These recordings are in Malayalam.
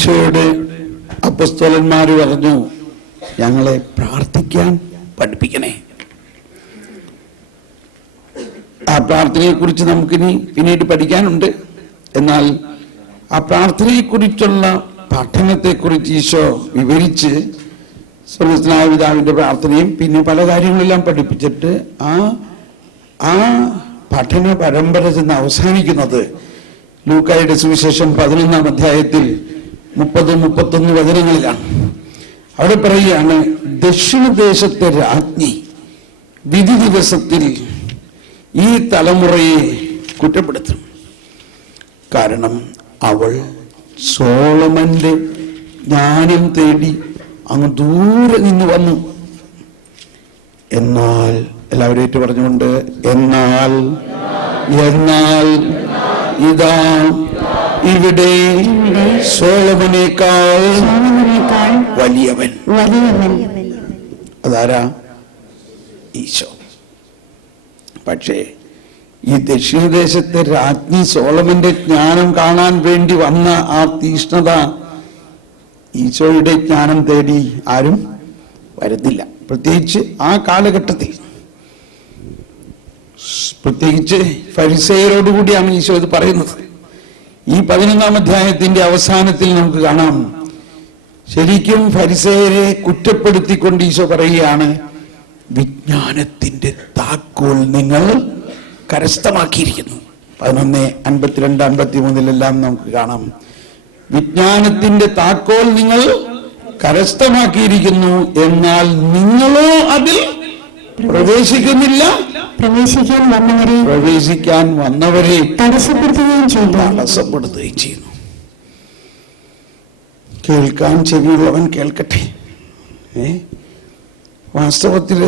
ഈശോയുടെ അപ്പസ്തോലന്മാർ പറഞ്ഞു, ഞങ്ങളെ പ്രാർത്ഥിക്കാൻ പഠിപ്പിക്കണേ. ആ പ്രാർത്ഥനയെക്കുറിച്ച് നമുക്കിനി പിന്നീട് പഠിക്കാനുണ്ട്. എന്നാൽ ആ പ്രാർത്ഥനയെക്കുറിച്ചുള്ള പഠനത്തെക്കുറിച്ച് ഈശോ വിവരിച്ച് സ്വർഗ്ഗസ്ഥനായ പിതാവിൻ്റെ പ്രാർത്ഥനയും പിന്നെ പല കാര്യങ്ങളെല്ലാം പഠിപ്പിച്ചിട്ട് ആ പഠന പരമ്പര ചെന്ന് അവസാനിക്കുന്നത് ലൂക്കായുടെ സുവിശേഷം 11-ാം അധ്യായത്തിൽ 30-31 വചനങ്ങളിലാണ്. അവിടെ പറയുകയാണ്, ദക്ഷിണദേശത്തെ രാജ്ഞി വിധി ദിവസത്തിൽ ഈ തലമുറയെ കുറ്റപ്പെടുത്തും. കാരണം അവൾ സോളമന്റെ ജ്ഞാനം തേടി അങ്ങ് ദൂരെ നിന്ന് വന്നു. എന്നാൽ എല്ലാവരും ഏറ്റു പറഞ്ഞുകൊണ്ട്, എന്നാൽ ഇതാ ഇവിടെ സോളമനേക്കാൾ വലിയവൻ. അതാരാ? ഈശോ. പക്ഷേ ഈ ദക്ഷിണദേശത്തെ രാജ്ഞി സോളമന്റെ ജ്ഞാനം കാണാൻ വേണ്ടി വന്ന ആ തീഷ്ണത ഈശോയുടെ ജ്ഞാനം തേടി ആരും വരുന്നില്ല. പ്രത്യേകിച്ച് ആ കാലഘട്ടത്തിൽ, പ്രത്യേകിച്ച് ഫരിസേയരോടുകൂടിയാണ് ഈശോ ഇത് പറയുന്നത്. ഈ 11-ാം അധ്യായത്തിന്റെ അവസാനത്തിൽ നമുക്ക് കാണാം, ശരിക്കും ഫരിസേയരെ കുറ്റപ്പെടുത്തിക്കൊണ്ട് ഈശോ പറയുകയാണ്, വിജ്ഞാനത്തിന്റെ താക്കോൽ നിങ്ങൾ കരസ്ഥമാക്കിയിരിക്കുന്നു. 11:52-53 നമുക്ക് കാണാം, വിജ്ഞാനത്തിന്റെ താക്കോൽ നിങ്ങൾ കരസ്ഥമാക്കിയിരിക്കുന്നു, എന്നാൽ നിങ്ങളോ അതിൽ പ്രവേശിക്കുന്നില്ല. പ്രവേശിക്കാൻ വന്നവരെ തടസ്സപ്പെടുത്തുകയും ചെയ്യുന്നു. കേൾക്കാൻ ചെവിയുള്ളവൻ കേൾക്കട്ടെ. വാസ്തവത്തിൽ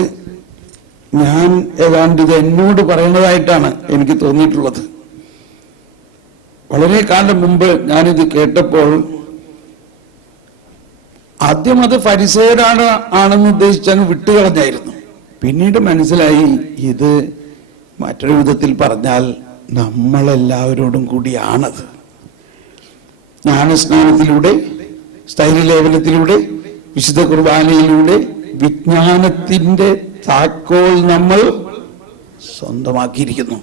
ഞാൻ ഏതാണ്ട് ഇത് എന്നോട് പറയുന്നതായിട്ടാണ് എനിക്ക് തോന്നിയിട്ടുള്ളത്. വളരെ കാലം മുമ്പ് ഞാനിത് കേട്ടപ്പോൾ ആദ്യം അത് ഫരിസേയരാണെന്ന് ഉദ്ദേശിച്ചങ്ങ് വിട്ടുകളഞ്ഞായിരുന്നു. പിന്നീട് മനസ്സിലായി, ഇത് മറ്റൊരു വിധത്തിൽ പറഞ്ഞാൽ നമ്മളെല്ലാവരോടും കൂടിയാണത്. ജ്ഞാനസ്നാനത്തിലൂടെ, സ്ഥൈര്യലേപനത്തിലൂടെ, വിശുദ്ധ കുർബാനയിലൂടെ വിജ്ഞാനത്തിന്റെ താക്കോൽ നമ്മൾ സ്വന്തമാക്കിയിരിക്കുന്നു.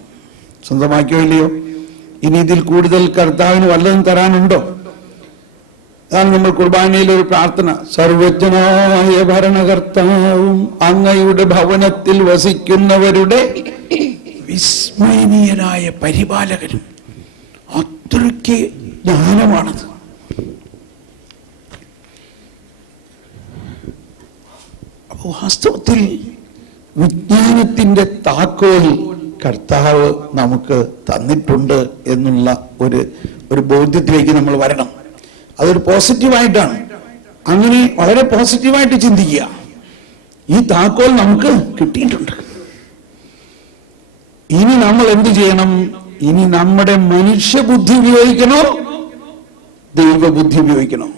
സ്വന്തമാക്കിയോ ഇല്ലയോ? ഇനി ഇതിൽ കൂടുതൽ കർത്താവിന് വല്ലതും തരാനുണ്ടോ? അതാണ് നമ്മൾ കുർബാനയിലെ ഒരു പ്രാർത്ഥന, സർവജ്ഞനായ ഭരണകർത്താവും അങ്ങയുടെ ഭവനത്തിൽ വസിക്കുന്നവരുടെ വിസ്മയനീയനായ പരിപാലകനും. അത്രയ്ക്ക് ജ്ഞാനമാണത്. വാസ്തവത്തിൽ വിജ്ഞാനത്തിന്റെ താക്കോൽ കർത്താവ് നമുക്ക് തന്നിട്ടുണ്ട് എന്നുള്ള ഒരു ബോധ്യത്തിലേക്ക് നമ്മൾ വരണം. അതൊരു പോസിറ്റീവായിട്ടാണ്. അങ്ങനെ വളരെ പോസിറ്റീവായിട്ട് ചിന്തിക്കുക. ഈ താക്കോൽ നമുക്ക് കിട്ടിയിട്ടുണ്ട്. ഇനി നമ്മൾ എന്ത് ചെയ്യണം? ഇനി നമ്മുടെ മനുഷ്യബുദ്ധി ഉപയോഗിക്കണോ, ദൈവബുദ്ധി ഉപയോഗിക്കണോ?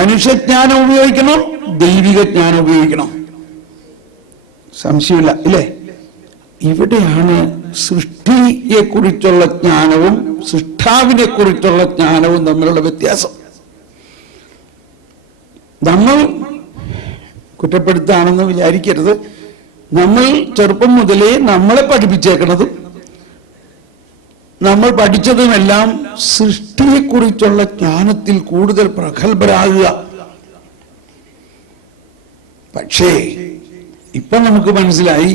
മനുഷ്യജ്ഞാനം ഉപയോഗിക്കണോ, ദൈവിക ജ്ഞാനം ഉപയോഗിക്കണോ? സംശയമില്ല, ഇല്ലേ? ഇവിടെയാണ് സൃഷ്ടിയെ കുറിച്ചുള്ള ജ്ഞാനവും സൃഷ്ടാവിനെ കുറിച്ചുള്ള ജ്ഞാനവും തമ്മിലുള്ള വ്യത്യാസം. നമ്മൾ കുറ്റപ്പെടുത്താണെന്ന് വിചാരിക്കരുത്. നമ്മൾ ചെറുപ്പം മുതലേ നമ്മളെ പഠിപ്പിച്ചേക്കുന്നതും നമ്മൾ പഠിച്ചതുമെല്ലാം സൃഷ്ടിയെക്കുറിച്ചുള്ള ജ്ഞാനത്തിൽ കൂടുതൽ പ്രഗത്ഭരാകുക. പക്ഷേ ഇപ്പൊ നമുക്ക് മനസ്സിലായി,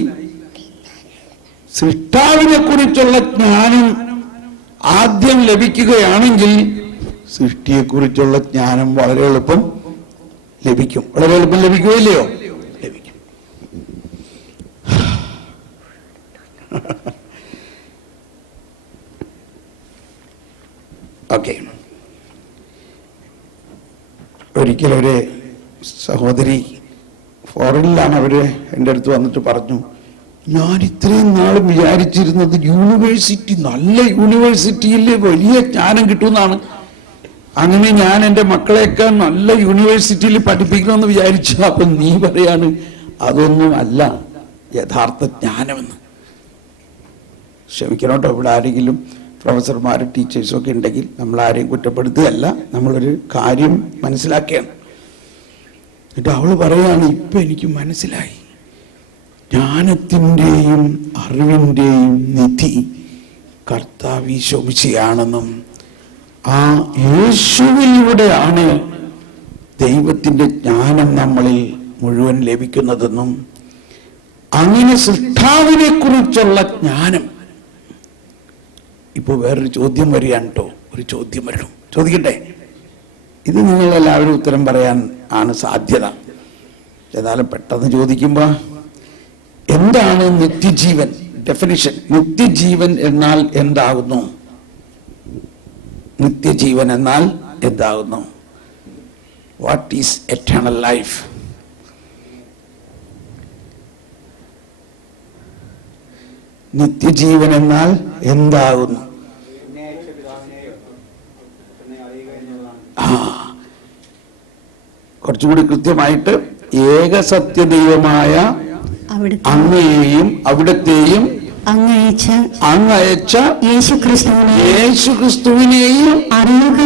സൃഷ്ടാവിനെ കുറിച്ചുള്ള ജ്ഞാനം ആദ്യം ലഭിക്കുകയാണെങ്കിൽ സൃഷ്ടിയെക്കുറിച്ചുള്ള ജ്ഞാനം വളരെ എളുപ്പം ലഭിക്കും. വളരെ എളുപ്പം ലഭിക്കുകയില്ലയോ? ലഭിക്കും. ഓക്കെ. ഒരിക്കലൊരു സഹോദരി, ഫോറിനിലാണ്, അവര് എൻ്റെ അടുത്ത് വന്നിട്ട് പറഞ്ഞു, ഞാൻ ഇത്രയും നാളും വിചാരിച്ചിരുന്നത് യൂണിവേഴ്സിറ്റി, നല്ല യൂണിവേഴ്സിറ്റിയിൽ വലിയ ജ്ഞാനം കിട്ടുമെന്നാണ്. അങ്ങനെ ഞാൻ എൻ്റെ മക്കളെയൊക്കെ നല്ല യൂണിവേഴ്സിറ്റിയിൽ പഠിപ്പിക്കണമെന്ന് വിചാരിച്ചു. അപ്പം നീ പറയാണ് അതൊന്നും അല്ല യഥാർത്ഥ ജ്ഞാനമെന്ന്. ക്ഷമിക്കണം കേട്ടോ, ഇവിടെ ആരെങ്കിലും പ്രൊഫസർമാരും ടീച്ചേഴ്സും ഒക്കെ ഉണ്ടെങ്കിൽ നമ്മൾ ആരെയും കുറ്റപ്പെടുത്തുകയല്ല, നമ്മളൊരു കാര്യം മനസ്സിലാക്കുകയാണ്. എന്നിട്ട് അവൾ പറയാണ്, ഇപ്പം എനിക്ക് മനസ്സിലായി, ജ്ഞാനത്തിൻ്റെയും അറിവിൻ്റെയും നിധി കർത്താവ് ഈശോ മിശിഹായാണെന്നും ആ യേശുവിലൂടെയാണ് ദൈവത്തിൻ്റെ ജ്ഞാനം നമ്മളിൽ മുഴുവൻ ലഭിക്കുന്നതെന്നും അങ്ങനെ സൃഷ്ടാവിനെ കുറിച്ചുള്ള ജ്ഞാനം. ഇപ്പോൾ വേറൊരു ചോദ്യം വരികയാണ് കേട്ടോ, ഒരു ചോദ്യം വരണം, ചോദിക്കട്ടെ? ഇത് നിങ്ങളെല്ലാവരും ഉത്തരം പറയാൻ ആണ് സാധ്യത. ഏതായാലും പെട്ടെന്ന് ചോദിക്കുമ്പോൾ, എന്താണ് നിത്യജീവൻ? ഡെഫിനിഷൻ. നിത്യജീവൻ എന്നാൽ എന്താകുന്നു? നിത്യജീവൻ എന്നാൽ എന്താകുന്നു? What is eternal life? നിത്യജീവൻ എന്നാൽ എന്താകുന്നു? കുറച്ചുകൂടി കൃത്യമായിട്ട്, ഏകസത്യദൈവമായ അങ്ങയെയും അവിടത്തെയും അങ്ങയച്ച യേശുക്രിസ്തുവിനെയും അറിയുക.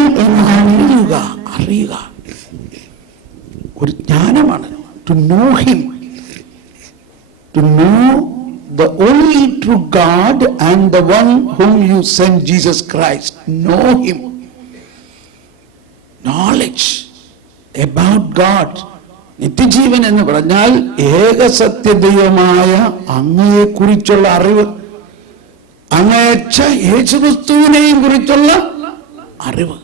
ഒരു ജ്ഞാനമാണ്. To know him, to know the only true God and the one whom you sent, Jesus Christ. Know him. Knowledge about God. നിത്യജീവൻ എന്ന് പറഞ്ഞാൽ ഏകസത്യദൈവമായ അങ്ങയെ കുറിച്ചുള്ള അറിവ്, അങ്ങയച്ച യേശുക്രിസ്തുവിനെയും കുറിച്ചുള്ള അറിവ്.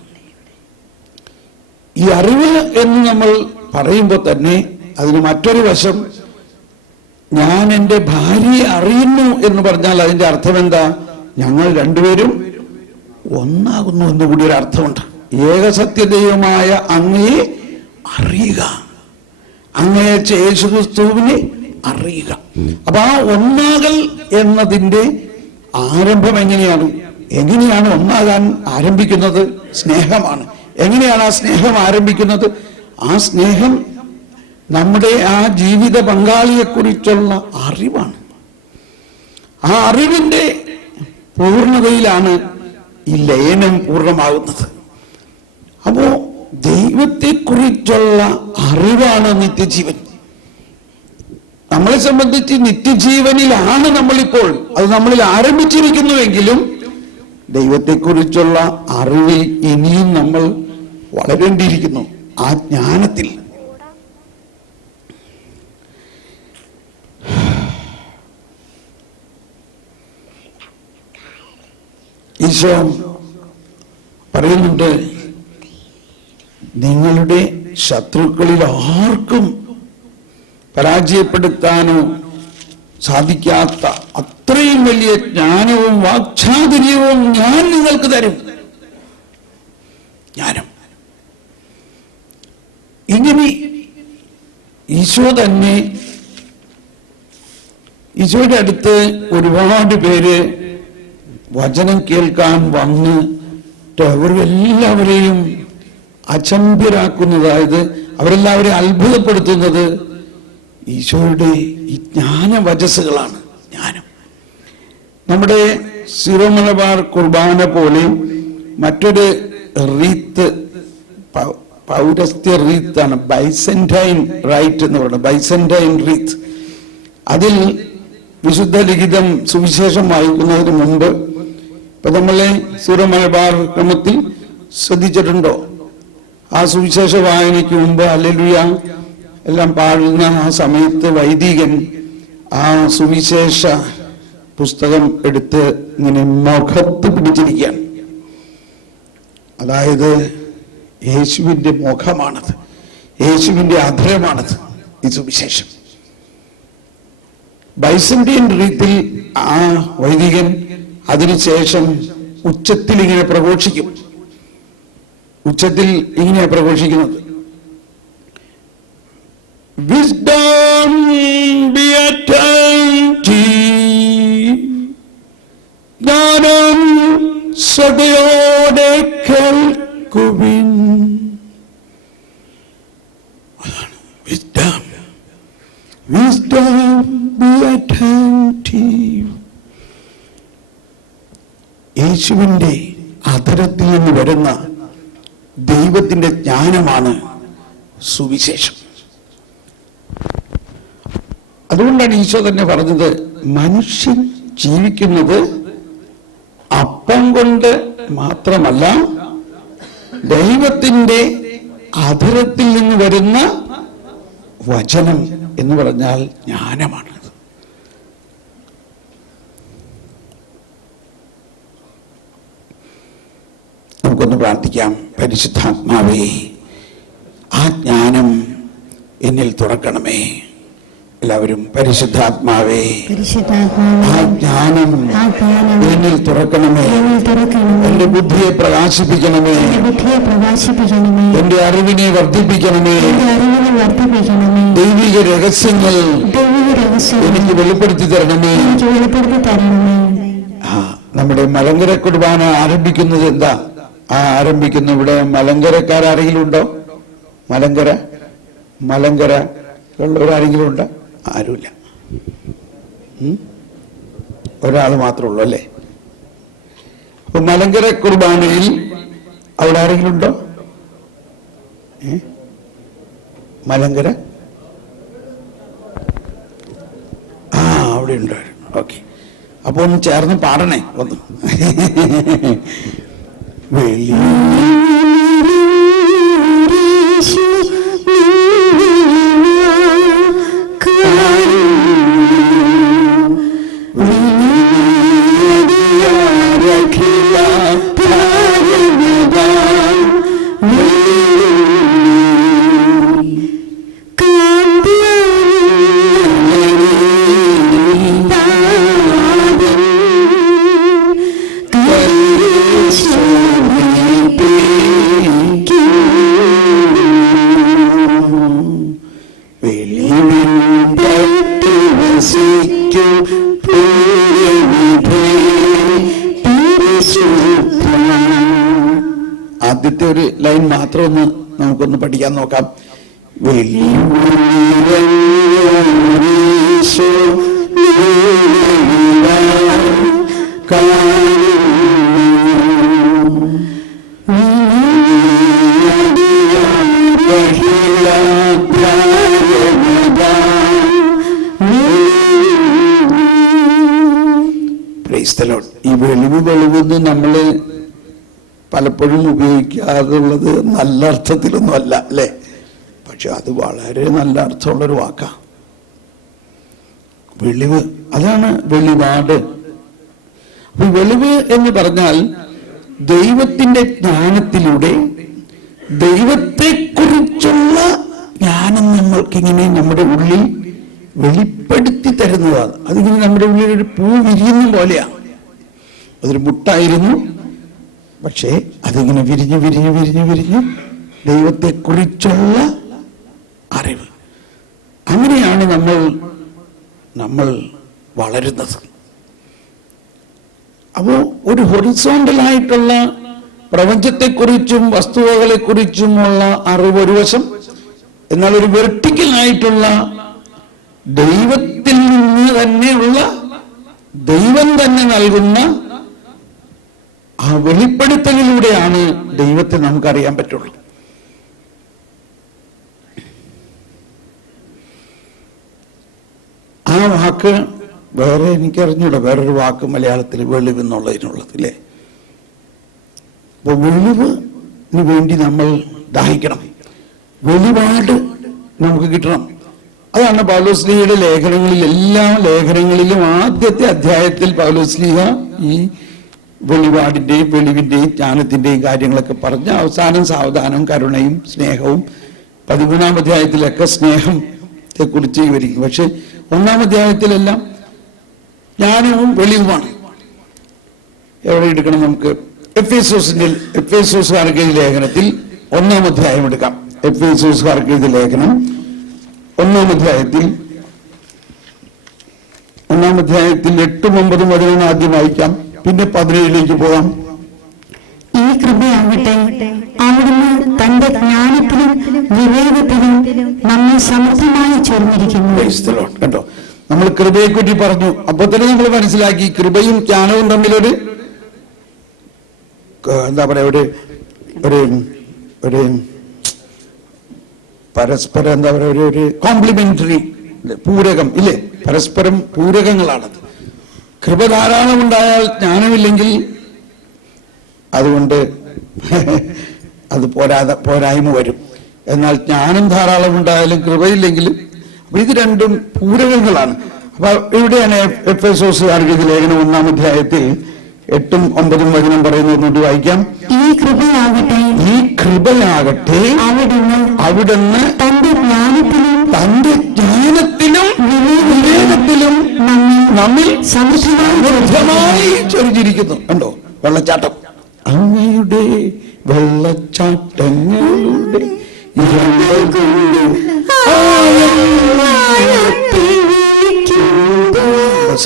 ഈ അറിവ് എന്ന് നമ്മൾ പറയുമ്പോൾ തന്നെ അതിന് മറ്റൊരു വശം, ഞാൻ എൻ്റെ ഭാര്യയെ അറിയുന്നു എന്ന് പറഞ്ഞാൽ അതിൻ്റെ അർത്ഥം എന്താ? ഞങ്ങൾ രണ്ടുപേരും ഒന്നാകുന്നു എന്ന് കൂടി ഒരു അർത്ഥമുണ്ട്. ഏകസത്യദൈവമായ അങ്ങയെ അറിയുക, അങ്ങയച്ച യേശുക്രിസ്തുവിനെ അറിയുക. അപ്പൊ ആ ഒന്നാകൽ എന്നതിൻ്റെ ആരംഭം എങ്ങനെയാണ് ഒന്നാകാൻ ആരംഭിക്കുന്നത്? സ്നേഹമാണ്. എങ്ങനെയാണ് ആ സ്നേഹം ആരംഭിക്കുന്നത്? ആ സ്നേഹം നമ്മുടെ ആ ജീവിത പങ്കാളിയെക്കുറിച്ചുള്ള അറിവാണ്. ആ അറിവിൻ്റെ പൂർണ്ണതയിലാണ് ഈ ലയനം പൂർണ്ണമാകുന്നത്. അപ്പോ ദൈവത്തെക്കുറിച്ചുള്ള അറിവാണ് നിത്യജീവൻ. നമ്മളെ സംബന്ധിച്ച് നിത്യജീവനിലാണ് നമ്മളിപ്പോൾ. അത് നമ്മളിൽ ആരംഭിച്ചിരിക്കുന്നുവെങ്കിലും ദൈവത്തെക്കുറിച്ചുള്ള അറിവിൽ ഇനിയും നമ്മൾ വളരേണ്ടിയിരിക്കുന്നു. ആ ജ്ഞാനത്തിൽ ഈശോ പറയുന്നുണ്ട്, നിങ്ങളുടെ ശത്രുക്കളിൽ ആർക്കും പരാജയപ്പെടുത്താനോ സാധിക്കാത്ത അത്രയും വലിയ ജ്ഞാനവും വാക്ചാതുര്യവും ഞാൻ നിങ്ങൾക്ക് തരും. ജ്ഞാനം. ഇങ്ങനെ ഈശോ തന്നെ, ഈശോയുടെ അടുത്ത് ഒരുപാട് പേര് വചനം കേൾക്കാൻ വന്നിട്ട് അവരെല്ലാവരെയും അചമ്പ്യരാക്കുന്നത്, അതായത് അവരെല്ലാവരെയും അത്ഭുതപ്പെടുത്തുന്നത് ഈശോയുടെ ഈ ജ്ഞാനവചസ്സുകളാണ്. ജ്ഞാനം. നമ്മുടെ സീറോ മലബാർ കുർബാന പോലെ മറ്റൊരു റീത്ത്, പൗരസ്ത്യ റീത്താണ്, ബൈസെന്റൈൻ റൈറ്റ് എന്ന് പറയുന്നത്, ബൈസെന്റൈൻ റീത്ത്. അതിൽ വിശുദ്ധ ലിഖിതം സുവിശേഷം വായിക്കുന്നതിന് മുമ്പ്, ഇപ്പൊ നമ്മളെ സീറോ മലബാർ ക്രമത്തിൽ ശ്രദ്ധിച്ചിട്ടുണ്ടോ? ആ സുവിശേഷ വായനയ്ക്ക് മുമ്പ് ഹല്ലേലൂയ എല്ലാം പാടുന്ന ആ സമയത്ത് വൈദികൻ ആ സുവിശേഷ പുസ്തകം എടുത്ത് ഇങ്ങനെ മുഖത്ത് പിടിച്ചിരിക്കുകയാണ്. അതായത് യേശുവിൻ്റെ മുഖമാണത്, യേശുവിൻ്റെ അധരമാണത് ഈ സുവിശേഷം. ബൈസന്റൈൻ റീത്തിൽ ആ വൈദികൻ അതിനുശേഷം ഉച്ചത്തിൽ ഇങ്ങനെ പ്രഘോഷിക്കും. ഉച്ചത്തിൽ ഇങ്ങനെയാണ് പ്രഘോഷിക്കുന്നത്, Wisdom be attentive, ജ്ഞാനം ശ്രദ്ധയോടെ കേൾക്കുവിൻ. അതാണ് wisdom. Wisdom be attentive. യേശുവിൻ്റെ അധരത്തിൽ നിന്ന് വരുന്ന ദൈവത്തിൻ്റെ ജ്ഞാനമാണ് സുവിശേഷം. അതുകൊണ്ടാണ് ഈശോ തന്നെ പറഞ്ഞത്, മനുഷ്യൻ ജീവിക്കുന്നത് അപ്പം കൊണ്ട് മാത്രമല്ല, ദൈവത്തിൻ്റെ അധരത്തിൽ നിന്ന് വരുന്ന വചനം എന്ന് പറഞ്ഞാൽ ജ്ഞാനമാണ്. നമുക്കൊന്ന് പ്രാർത്ഥിക്കാം. പരിശുദ്ധാത്മാവേ, ആ ജ്ഞാനം എന്നിൽ തുറക്കണമേ. എല്ലാവരും പരിശുദ്ധാത്മാവേ, ആ ജ്ഞാനം എന്നിൽ തുറക്കണമേ. എന്റെ ബുദ്ധിയെ പ്രകാശിപ്പിക്കണമേ. എന്റെ അറിവിനെ വർദ്ധിപ്പിക്കണമേ. ദൈവിക രഹസ്യങ്ങൾ എനിക്ക് വെളിപ്പെടുത്തി തരണമേ. നമ്മുടെ മലങ്കര കുർബാന ആരംഭിക്കുന്നത് എന്താ? ആരംഭിക്കുന്ന ഇവിടെ മലങ്കരക്കാരെങ്കിലും ഉണ്ടോ? മലങ്കര ഉള്ളവരാരെങ്കിലും ഉണ്ടോ? ആരുമില്ല. ഒരാൾ മാത്രമേ ഉള്ളൂ അല്ലേ? അപ്പൊ മലങ്കര കുർബാനയിൽ അവിടെ ആരെങ്കിലും ഉണ്ടോ? മലങ്കര അവിടെ ഉണ്ടോ? ഓക്കെ. അപ്പൊ ഒന്ന് ചേർന്ന് പാടണേ ഒന്ന്. ആദ്യത്തെ ഒരു ലൈൻ മാത്രം ഒന്ന് നമുക്കൊന്ന് പഠിക്കാൻ നോക്കാം. ഈ വെളിവ് നമ്മള് പലപ്പോഴും ഉപയോഗിക്കാതുള്ളത് നല്ല അർത്ഥത്തിലൊന്നും അല്ല അല്ലേ? പക്ഷെ അത് വളരെ നല്ല അർത്ഥമുള്ളൊരു വാക്കാണ്. വെളിവ്, അതാണ് വെളിപാട്. അപ്പൊ വെളിവ് എന്ന് പറഞ്ഞാൽ ദൈവത്തിന്റെ ജ്ഞാനത്തിലൂടെ ദൈവത്തെക്കുറിച്ചുള്ള ജ്ഞാനം നമ്മൾക്കിങ്ങനെ നമ്മുടെ ഉള്ളിൽ വെളിപ്പെടുത്തി തരുന്നതാണ്. അതിങ്ങനെ നമ്മുടെ ഉള്ളിൽ ഒരു പൂ വിരിയുന്ന പോലെയാണ്. അതൊരു മുട്ടായിരുന്നു, പക്ഷേ അതിങ്ങനെ വിരിഞ്ഞ് വിരിഞ്ഞ് വിരിഞ്ഞ് വിരിഞ്ഞ് ദൈവത്തെക്കുറിച്ചുള്ള അറിവ്. അങ്ങനെയാണ് നമ്മൾ വളരുന്നത്. അപ്പോൾ ഒരു ഹൊറിസോണ്ടലായിട്ടുള്ള പ്രപഞ്ചത്തെക്കുറിച്ചും വസ്തുവകളെക്കുറിച്ചുമുള്ള അറിവ് ഒരു വശം, എന്നാൽ ഒരു വെർട്ടിക്കലായിട്ടുള്ള ദൈവത്തിൽ നിന്ന് തന്നെയുള്ള, ദൈവം തന്നെ നൽകുന്ന ആ വെളിപ്പെടുത്തലിലൂടെയാണ് ദൈവത്തെ നമുക്കറിയാൻ പറ്റുള്ളൂ. ആ വാക്ക് വേറെ എനിക്കറിഞ്ഞൂടാ, വേറൊരു വാക്ക് മലയാളത്തിൽ വെളിവ് എന്നുള്ളതിനുള്ളത് ഇല്ലേ? അപ്പോൾ വെളിവിന് വേണ്ടി നമ്മൾ ദാഹിക്കണം, വെളിപാട് നമുക്ക് കിട്ടണം. അതാണ് പൗലോസ്ലീഹയുടെ ലേഖനങ്ങളിൽ, എല്ലാ ലേഖനങ്ങളിലും ആദ്യത്തെ അധ്യായത്തിൽ പൗലോസ്ലീഹ ഈ വെളിപാടിന്റെയും വെളിവിന്റെയും ജ്ഞാനത്തിന്റെയും കാര്യങ്ങളൊക്കെ പറഞ്ഞ് അവസാനം സാവധാനം കരുണയും സ്നേഹവും, 13-ാം അധ്യായത്തിലൊക്കെ സ്നേഹത്തെ കുറിച്ച് വിവരിക്കും. പക്ഷെ 1-ാം അധ്യായത്തിലെല്ലാം ജ്ഞാനവും വെളിവുമാണ്. എവിടെ എടുക്കണം നമുക്ക്? എഫേസോസുകാർക്ക് എഴുതിയ ലേഖനത്തിൽ 1-ാം അധ്യായം എടുക്കാം. എഫേസോസുകാർക്ക് എഴുതിയ ലേഖനം 1-ാം അധ്യായത്തിൽ 8, 9, 11 ആദ്യം വായിക്കാം, പിന്നെ 17ലേക്ക് പോകാം. ഈ കൃപയാകട്ടെ അവിടുന്ന് തന്റെ ജ്ഞാനത്തിലും വിവേകത്തിലും നമ്മെ സമൃദ്ധമായി ചൊരിഞ്ഞിരിക്കുന്നു. കേട്ടോ, നമ്മൾ കൃപയെക്കുറിച്ച് പറഞ്ഞു. അപ്പൊ തന്നെ നമ്മൾ മനസ്സിലാക്കി കൃപയും ജ്ഞാനവും തമ്മിലൊരു എന്താ പറയുക, ഒരു ഒരു പരസ്പരം എന്താ പറയുക, ഒരു കോംപ്ലിമെന്ററി, പൂരകം ഇല്ലേ, പരസ്പരം പൂരകങ്ങളാണത്. കൃപ ധാരാളം ഉണ്ടായാൽ ജ്ഞാനമില്ലെങ്കിൽ അതുകൊണ്ട് അത് പോരായ്മ വരും. എന്നാൽ ജ്ഞാനം ധാരാളം ഉണ്ടായാലും കൃപയില്ലെങ്കിലും, അപ്പൊ ഇത് രണ്ടും പൂരകങ്ങളാണ്. അപ്പൊ ഇവിടെയാണ് എഫെസോസുകാർക്ക് ലേഖനം 1-ാം അധ്യായത്തിൽ 8-ഉം 9-ഉം വചനം പറയുന്നത് വായിക്കാം. ഈ കൃപയാകട്ടെ അവിടുന്ന് തന്റെ ജ്ഞാനത്തിലും വിവേകത്തിലും നമ്മിൽ സമൃദ്ധമായി ചൊരിഞ്ഞിരിക്കുന്നു. കണ്ടോ വെള്ളച്ചാട്ടം, അങ്ങയുടെ വെള്ളച്ചാട്ടങ്ങളുടെ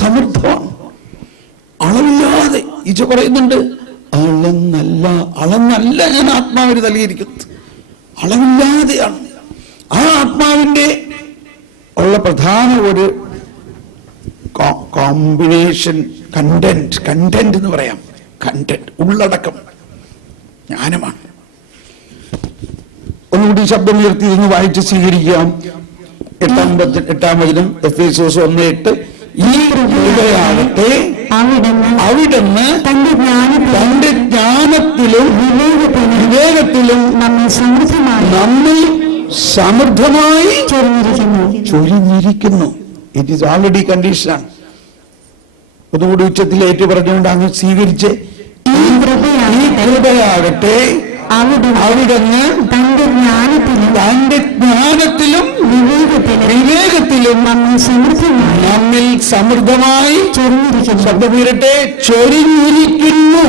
സമൃദ്ധമാണ്, അളവില്ലാതെ. ഈശോ പറയുന്നുണ്ട്, അളന്നല്ല ഞാൻ ആത്മാവിന് നൽകിയിരിക്കുന്നത്, അളവില്ലാതെയാണ്. ആ ആത്മാവിന്റെ ഉള്ള പ്രധാന ഒരു കോമ്പിനേഷൻ കണ്ടന്റ് എന്ന് പറയാം. കണ്ടന്റ്, ഉള്ളടക്കം ജ്ഞാനമാണ്. ഒന്നുകൂടി ശബ്ദം ഉയർത്തി നിന്ന് വായിച്ച് സ്വീകരിക്കാം. 8-ാം വചനം, എഫെസോസ് 1:8. ഈ കൃപയാകട്ടെ അവിടുന്ന് തന്റെ ജ്ഞാനത്തിലും വിവേകത്തിലും നമ്മിൽ സമൃദ്ധമായി ചൊരിഞ്ഞിരിക്കുന്നു. ഇറ്റ് ഈസ് ഓൾറെഡി കണ്ടീഷനാണ്. ഒന്നുകൂടി ഉച്ചത്തിൽ ഏറ്റു പറഞ്ഞുകൊണ്ട് അങ്ങ് സ്വീകരിച്ച്, ഈ കൃപയാകട്ടെ അവിടുന്ന് തന്റെ ജ്ഞാനത്തിലും വിവേകത്തിലും നമ്മിൽ സമൃദ്ധമായി ശബ്ദമീരട്ടെ, ചൊരിഞ്ഞിരിക്കുന്നു.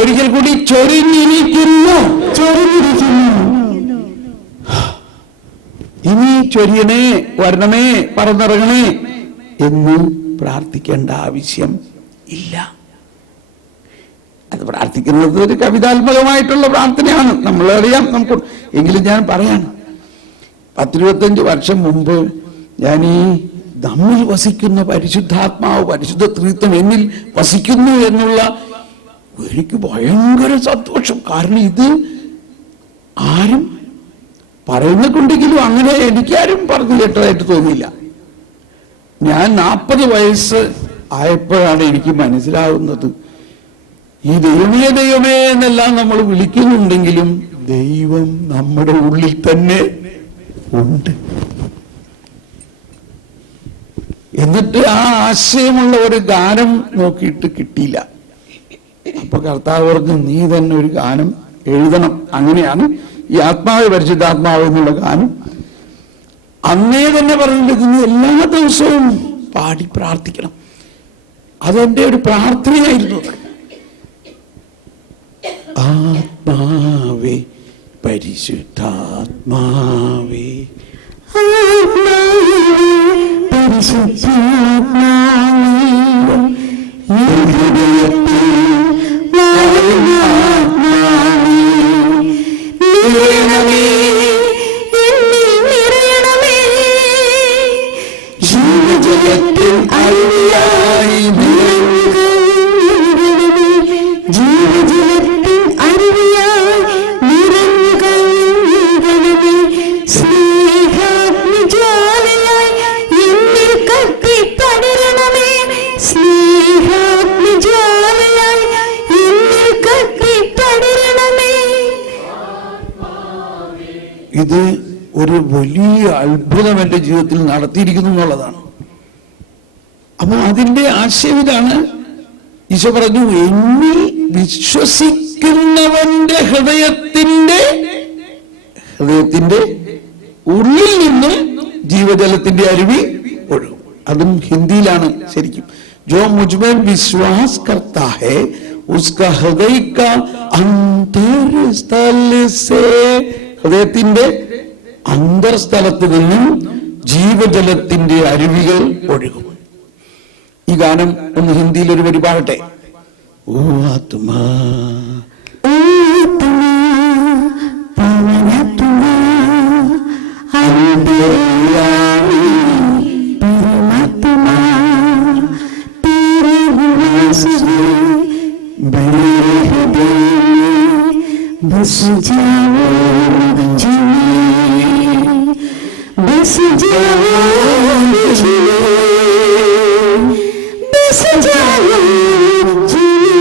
ഒരിക്കൽ കൂടി ചൊരിഞ്ഞിരിക്കുന്നു. ഇനി ചൊരിയണേ, വരണമേ, പറന്നിറങ്ങണേ എന്ന് പ്രാർത്ഥിക്കേണ്ട ആവശ്യം ഇല്ല. അത് പ്രാർത്ഥിക്കുന്നത് ഒരു കവിതാത്മകമായിട്ടുള്ള പ്രാർത്ഥനയാണ്, നമ്മളറിയാം നമുക്ക്. എങ്കിലും ഞാൻ പറയാണ്, 10-25 വർഷം മുമ്പ് ഞാൻ ഈ നമ്മിൽ വസിക്കുന്ന പരിശുദ്ധാത്മാവ്, പരിശുദ്ധ ത്രിത്വം എന്നിൽ വസിക്കുന്നു എന്നുള്ള എനിക്ക് ഭയങ്കര സന്തോഷം. കാരണം ഇത് ആരും പറയുന്നതുകൊണ്ടെങ്കിലും അങ്ങനെ എനിക്കാരും പറഞ്ഞു കേട്ടതായിട്ട് തോന്നിയില്ല. ഞാൻ 40 വയസ്സ് ആയപ്പോഴാണ് എനിക്ക് മനസ്സിലാവുന്നത്, ഈ ദൈവമേ എന്നെല്ലാം നമ്മൾ വിളിക്കുന്നുണ്ടെങ്കിലും ദൈവം നമ്മുടെ ഉള്ളിൽ തന്നെ ഉണ്ട്. എന്നിട്ട് ആ ആശയമുള്ള ഒരു ഗാനം നോക്കിയിട്ട് കിട്ടിയില്ല. അപ്പൊ കർത്താവ് പറഞ്ഞു, നീ തന്നെ ഒരു ഗാനം എഴുതണം. അങ്ങനെയാണ് ഈ ആത്മാവ്, പരിശുദ്ധാത്മാവ് എന്നുള്ള ഗാനം. അന്നേ തന്നെ പറഞ്ഞിട്ട് നീ എല്ലാ ദിവസവും പാടി പ്രാർത്ഥിക്കണം. അതെന്റെ ഒരു പ്രാർത്ഥനയായിരുന്നു. ആത്മാവേ, പരിശുദ്ധാത്മാവേ, ഇത് ഒരു വലിയ അത്ഭുതം എന്റെ ജീവിതത്തിൽ നടത്തിയിരിക്കുന്നു എന്നുള്ളതാണ്. അപ്പൊ അതിന്റെ ആശയം ഇതാണ്. ഈശോ പറഞ്ഞു, എന്നിൽ വിശ്വസിക്കുന്നവന്റെ ഹൃദയത്തിന്റെ ഉള്ളിൽ നിന്നും ജീവജലത്തിന്റെ അരുവി ഒഴുകും. അതും ഹിന്ദിയിലാണ് ശരിക്കും. ജോ മുജ്മേ വിശ്വാസ് കർത്താ ഹൈ ഉസ്കാ ഹൃദയ കാ അന്തർസ്ഥല സേ, ഹൃദയത്തിന്റെ അന്തർസ്ഥലത്ത് നിന്നും ജീവജലത്തിന്റെ അരുവികൾ ഒഴുകും. ഈ ഗാനം ഒന്ന് ഹിന്ദിയിൽ ഒരു വരി പാടട്ടെ. ഓ ആത്മാ मेरे हृदय में बस जाओ मुझ में, बस जाओ मुझ में, बस जाओ मुझ में।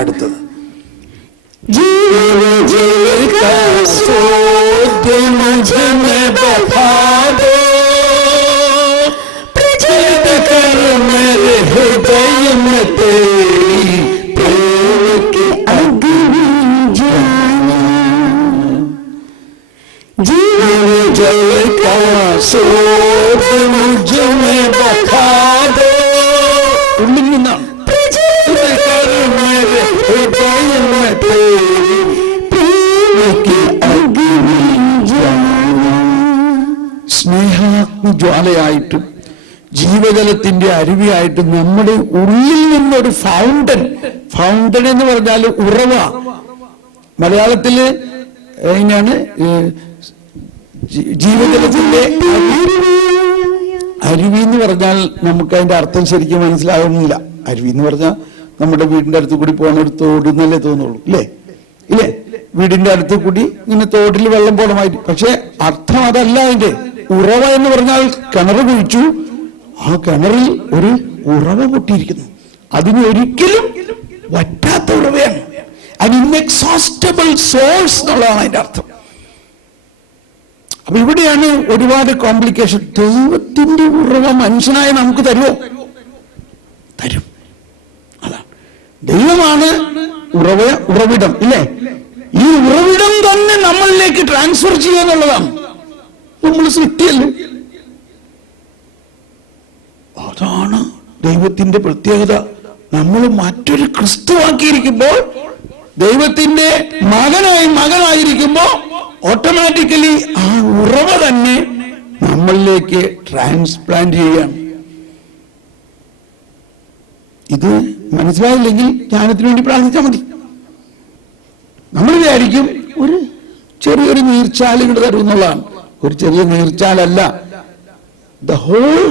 അടുത്തത് जीवन जल का स्रोत मुझ में बता दो, प्रज्वलित कर मेरे हृदय में तेरी प्रेम की अग्नि ज्वाला। जीवन जल का स्रोत मुझ में बता दो, ഉള്ളിൽ നിന്നാണ് कर मेरे हृदय में तेरी प्रेम की अग्नि ज्वाला। സ്നേഹാഗ്നിജ്വാലയായിട്ടും ജീവജലത്തിന്റെ അരുവിയായിട്ടും നമ്മുടെ ഉള്ളിൽ നിന്നൊരു ഫൗണ്ടൻ എന്ന് പറഞ്ഞാൽ ഉറവ. മലയാളത്തില് എങ്ങനെയാണ് ജീവജലത്തിന്റെ അരുവി എന്ന് പറഞ്ഞാൽ നമുക്ക് അതിന്റെ അർത്ഥം ശരിക്കും മനസ്സിലാകുന്നില്ല. അരുവി എന്ന് പറഞ്ഞാൽ നമ്മുടെ വീടിന്റെ അടുത്ത് കൂടി പോകുന്ന ഒരു തോട് എന്നല്ലേ തോന്നുള്ളൂ, ഇല്ലേ? വീടിന്റെ അടുത്ത് കൂടി ഇങ്ങനെ തോട്ടിൽ വെള്ളം പോകണമായിട്ട്. പക്ഷെ അർത്ഥം അതല്ല. അതിന്റെ ഉറവ എന്ന് പറഞ്ഞാൽ കിണർ കുഴിച്ചു, ആ കിണറിൽ ഒരു ഉറവ പൊട്ടിയിരിക്കുന്നു. അതിന് ഒരിക്കലും വറ്റാത്ത ഉറവയാണ്. അത് ഇൻഎക്സോസ്റ്റബിൾ സോഴ്സ് എന്നുള്ളതാണ് അതിന്റെ അർത്ഥം. അപ്പൊ ഇവിടെയാണ് ഒരുപാട് കോംപ്ലിക്കേഷൻ. ദൈവത്തിന്റെ ഉറവ മനുഷ്യനായ നമുക്ക് തരുമോ? തരും. അതാണ് ദൈവമാണ് ഉറവിടം, ഇല്ലേ? ഈ ഉറവിടം തന്നെ നമ്മളിലേക്ക് ട്രാൻസ്ഫർ ചെയ്യുക എന്നുള്ളതാണ്. നമ്മൾ സൃഷ്ടിയല്ലേ? അതാണ് ദൈവത്തിന്റെ പ്രത്യേകത. നമ്മൾ മറ്റൊരു ക്രിസ്തുവാക്കിയിരിക്കുമ്പോൾ, ദൈവത്തിന്റെ മകനായിരിക്കുമ്പോ ഓട്ടോമാറ്റിക്കലി ആ ഉറവ തന്നെ നമ്മളിലേക്ക് ട്രാൻസ്പ്ലാന്റ് ചെയ്യുകയാണ്. ഇത് മനസ്സിലായില്ലെങ്കിൽ ജ്ഞാനത്തിന് വേണ്ടി പ്രാർത്ഥിച്ചാൽ മതി. നമ്മൾ വിചാരിക്കും ഒരു ചെറിയൊരു നീർച്ചാൽ ഇങ്ങോട്ട് തരും എന്നുള്ളതാണ്. ഒരു ചെറിയ നീർച്ചാലല്ല, ദ ഹോൾ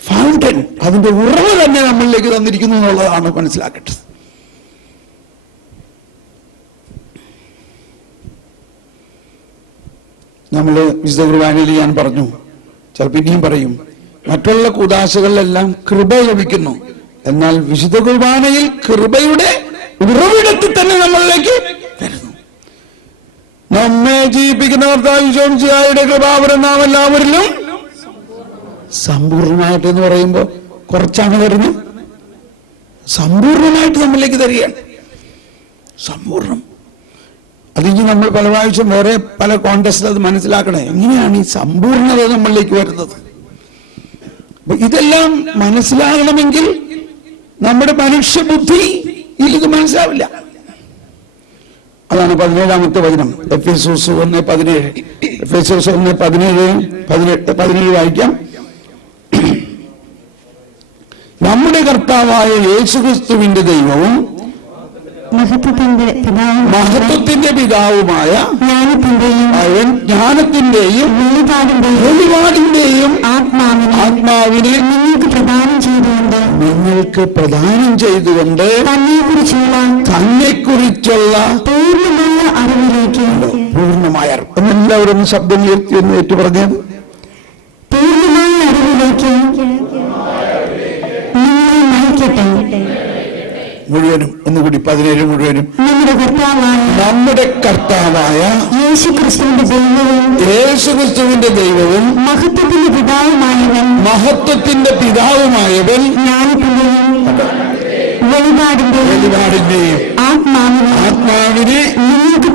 ഫൗണ്ടൻ, അതിന്റെ ഉറവ തന്നെ നമ്മളിലേക്ക് തന്നിരിക്കുന്നു എന്നുള്ളതാണ് മനസ്സിലാക്കേണ്ടത്. നമ്മള് വിശുദ്ധ കുർബാനയിൽ ഞാൻ പറഞ്ഞു, ചിലപ്പോൾ ഇനിയും പറയും, മറ്റുള്ള കൂദാശകളിലെല്ലാം കൃപ ലഭിക്കുന്നു, എന്നാൽ വിശുദ്ധ കുർബാനയിൽ കൃപയുടെ ഉറവിടത്തിൽ തന്നെ നമ്മളിലേക്ക് വരുന്നു. നമ്മെ ജീവിപ്പിക്കുന്ന കർത്താവിന്റെ കൃപാവരം നാം എല്ലാവരിലും സമ്പൂർണമായിട്ട് എന്ന് പറയുമ്പോൾ കുറച്ചാണ് വരുന്നത്. സമ്പൂർണമായിട്ട് നമ്മളിലേക്ക് തരികയാണ്. സമ്പൂർണം. അതിന് നമ്മൾ പല പ്രാവശ്യം വേറെ പല കോൺടെസ്റ്റിൽ അത് മനസ്സിലാക്കണേ. എങ്ങനെയാണ് ഈ സമ്പൂർണത നമ്മളിലേക്ക് വരുന്നത്? ഇതെല്ലാം മനസ്സിലാകണമെങ്കിൽ നമ്മുടെ മനുഷ്യബുദ്ധി ഇത് മനസ്സിലാവില്ല. അതാണ് 17-ാമത്തെ വചനം, എഫേസ്യോസ് 1:17. എഫേസ്യോസ് 1:17-18 വായിക്കാം. നമ്മുടെ കർത്താവായ യേശുക്രിസ്തുവിന്റെ ദൈവവും മഹത്വത്തിന്റെ പിതാവുമായ അവൻ ജ്ഞാനത്തിന്റെയും വെളിപാടിന്റെയും ആത്മാവിനെ നിങ്ങൾക്ക് പ്രദാനം ചെയ്തുകൊണ്ട് തന്നെക്കുറിച്ചുള്ള പൂർണ്ണമായ അറിവ്. എല്ലാവരും ശബ്ദം ഉയർത്തി ഒന്ന് ഏറ്റു പറഞ്ഞത്. പൂർണ്ണമായ അറിവിലേക്ക് മുഴുവനും ഒന്നുകൂടി 17 മുഴുവനും. നമ്മുടെ കർത്താവായ യേശുക്രിസ്തുവിന്റെ ദൈവവും മഹത്വത്തിന്റെ പിതാവുമായവൻ വെളിപാടിന്റെയും ആത്മാവിനെ നിങ്ങൾക്ക്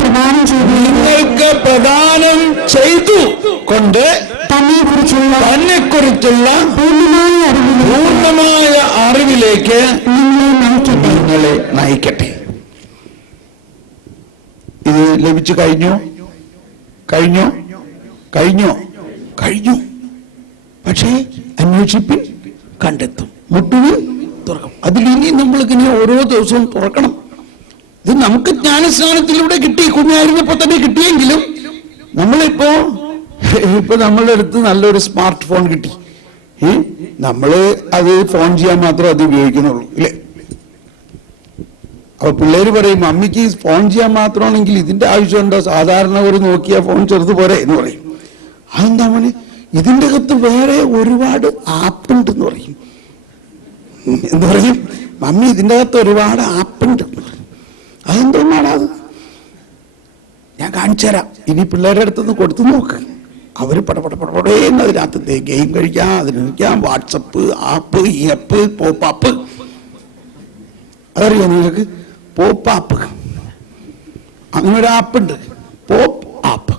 പ്രദാനം ചെയ്തു കൊണ്ട് തന്നെക്കുറിച്ചുള്ള പൂർണ്ണമായ അറിവിലേക്ക് നിങ്ങളെ നയിക്കട്ടെ. ഇത് ലഭിച്ചു കഴിഞ്ഞു. പക്ഷേ അന്വേഷിപ്പിൻ കണ്ടെത്തും, മുട്ടുവിൻ തുറക്കും. അതിലിനി നമ്മൾക്കിനി ഓരോ ദിവസവും തുറക്കണം. ഇത് നമുക്ക് ജ്ഞാനസ്നാനത്തിലൂടെ കിട്ടി, കുഞ്ഞായിരുന്നപ്പോ തന്നെ കിട്ടിയെങ്കിലും നമ്മളിപ്പോ നമ്മളുടെ അടുത്ത് നല്ലൊരു സ്മാർട്ട് ഫോൺ കിട്ടി. നമ്മള് അത് ഫോൺ ചെയ്യാൻ മാത്രം അത് ഉപയോഗിക്കുന്നുള്ളൂ ഇല്ലേ? അപ്പൊ പിള്ളേര് പറയും മമ്മിക്ക് ഫോൺ ചെയ്യാൻ മാത്രമാണെങ്കിൽ ഇതിന്റെ ആവശ്യമുണ്ടോ, സാധാരണ ഒരു നോക്കിയ ഫോൺ ചെറുത് പോരെ എന്ന് പറയും. അതെന്താ മോനെ, ഇതിന്റെ അകത്ത് വേറെ ഒരുപാട് ആപ്പ് ഉണ്ട് എന്ന് പറയും. എന്ന് പറയും മമ്മി ഇതിന്റെ അകത്ത് ഒരുപാട് ആപ്പ് ഉണ്ട്. അതെന്തുകൊണ്ടാണ് അത്? ഞാൻ കാണിച്ചു തരാം. ഇനി പിള്ളേരുടെ അടുത്തുനിന്ന് കൊടുത്തു നോക്ക്. അവര് പടപടപടപടേന്ന് അതിനകത്ത് ഗെയിം കഴിക്കാം, അതിന് കഴിക്കാം, വാട്സപ്പ് ആപ്പ്, ഈ ആപ്പ്, പോപ്പ്. അതറിയോ നിങ്ങൾക്ക്? പോപ്പ് ആപ്പ്, അങ്ങനെ ഒരു ആപ്പ് ഉണ്ട്, പോപ്പ് ആപ്പ്.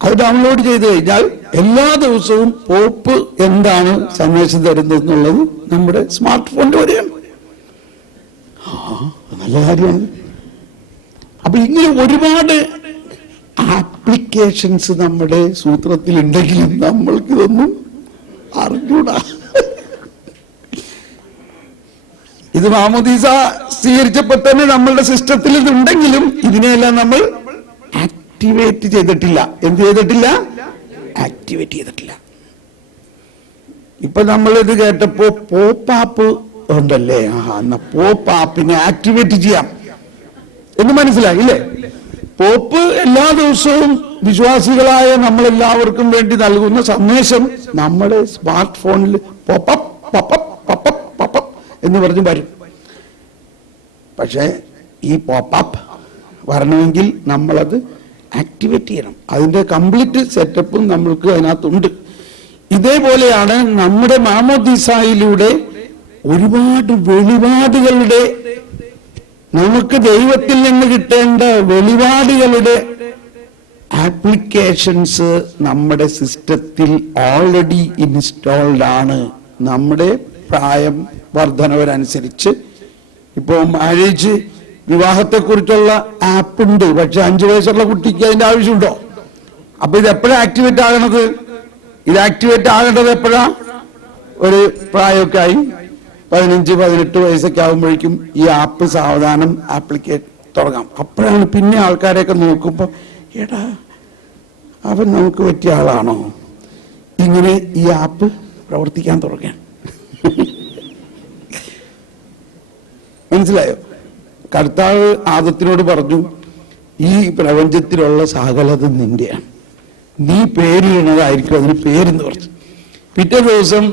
അത് ഡൗൺലോഡ് ചെയ്ത് കഴിഞ്ഞാൽ എല്ലാ ദിവസവും പോപ്പ് എന്താണ് സന്ദേശം തരുന്നത് എന്നുള്ളത് നമ്മുടെ സ്മാർട്ട് ഫോണിൽ വരികയാണ്. നല്ല കാര്യമാണ്. അപ്പൊ ഇങ്ങനെ ഒരുപാട് ആപ്ലിക്കേഷൻസ് നമ്മുടെ സൂത്രത്തിൽ ഉണ്ടെങ്കിലും നമ്മൾക്ക് ഇതൊന്നും അറിഞ്ഞൂടാ. ഇത് മാമോദീസ സ്വീകരിച്ചപ്പോൾ തന്നെ നമ്മളുടെ സിസ്റ്റത്തിൽ ഇതുണ്ടെങ്കിലും ഇതിനെയെല്ലാം നമ്മൾ ആക്ടിവേറ്റ് ചെയ്തിട്ടില്ല. എന്ത് ചെയ്തിട്ടില്ല? ആക്ടിവേറ്റ് ചെയ്തിട്ടില്ല. ഇപ്പൊ നമ്മളിത് കേട്ടപ്പോ പോപ്പാപ്പ് ഉണ്ടല്ലേ, എന്നാ പോപ്പാപ്പിനെ ആക്ടിവേറ്റ് ചെയ്യാം എന്ന് മനസ്സിലായില്ലേ? പോപ്പ് എല്ലാ ദിവസവും വിശ്വാസികളായ നമ്മളെല്ലാവർക്കും വേണ്ടി നൽകുന്ന സന്ദേശം നമ്മുടെ സ്മാർട്ട് ഫോണിൽ പോപ്പപ്പ് പപ്പപ്പ് പപ്പപ്പ് പപ്പപ്പ് എന്ന് പറഞ്ഞ് വരും. പക്ഷേ ഈ പോപ്പപ്പ് വരണമെങ്കിൽ നമ്മളത് ആക്ടിവേറ്റ് ചെയ്യണം. അതിന്റെ കംപ്ലീറ്റ് സെറ്റപ്പും നമ്മൾക്ക് അതിനകത്തുണ്ട്. ഇതേപോലെയാണ് നമ്മുടെ മാമോദീസായിലൂടെ ഒരുപാട് വെളിപാടുകളുടെ, നമുക്ക് ദൈവത്തിൽ നിന്ന് കിട്ടേണ്ട വെളിപാടുകളുടെ ആപ്ലിക്കേഷൻസ് നമ്മുടെ സിസ്റ്റത്തിൽ ഓൾറെഡി ഇൻസ്റ്റാൾഡ് ആണ്. നമ്മുടെ പ്രായം വർധനവരനുസരിച്ച് ഇപ്പോൾ മാരേജ്, വിവാഹത്തെക്കുറിച്ചുള്ള ആപ്പ് ഉണ്ട്. പക്ഷെ 5 വയസ്സുള്ള കുട്ടിക്ക് അതിന്റെ ആവശ്യമുണ്ടോ? അപ്പൊ ഇത് എപ്പോഴാണ് ആക്ടിവേറ്റ് ആകണത്? ഇത് ആക്ടിവേറ്റ് ആകേണ്ടത് എപ്പോഴാ? ഒരു പ്രായമൊക്കെ ആയി 15-18 വയസ്സൊക്കെ ആകുമ്പോഴേക്കും ഈ ആപ്പ് സാവധാനം ആപ്ലിക്കേറ്റ് തുടങ്ങാം. അപ്പോഴാണ് പിന്നെ ആൾക്കാരെയൊക്കെ നോക്കുമ്പോൾ എടാ അവൻ നമുക്ക് പറ്റിയ ആളാണോ, ഇങ്ങനെ ഈ ആപ്പ് പ്രവർത്തിക്കാൻ തുടങ്ങാൻ. മനസ്സിലായോ? കർത്താവ് ആദത്തിനോട് പറഞ്ഞു, ഈ പ്രപഞ്ചത്തിലുള്ള സകലതും നിന്റെയാണ്, നീ പേരിടുന്നതായിരിക്കും അതിന് പേരെന്ന് പറഞ്ഞു. പിറ്റേ ദിവസം